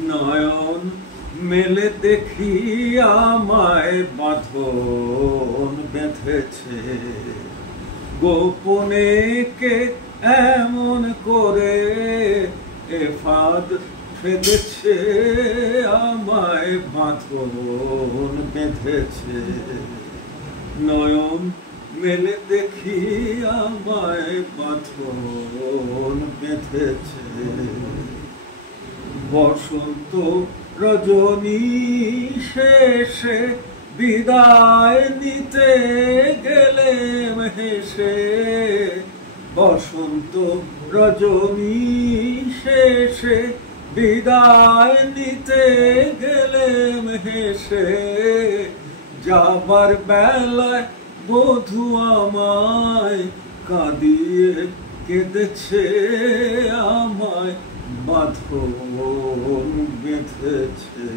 নয়ন মেলে দেখি আমায় বাঁধন বেঁধেছে, গোপনে কে এমন করে এ ফাঁদ ফেলেছে, আমায় বাঁধন বেঁধেছে। নয়ন মেলে দেখি আমায় বাঁধন বেঁধেছে। বসন্ত রজনী শেষে বিদায় নিতে গেলেম হেসে, বসন্ত রজনী শেষে বিদায় নিতে গেলেম হেসে। যাবার বেলায় বধূ আমায় কাঁদিয়ে কেঁদেছে, আমায় বাঁধন বেঁধেছে।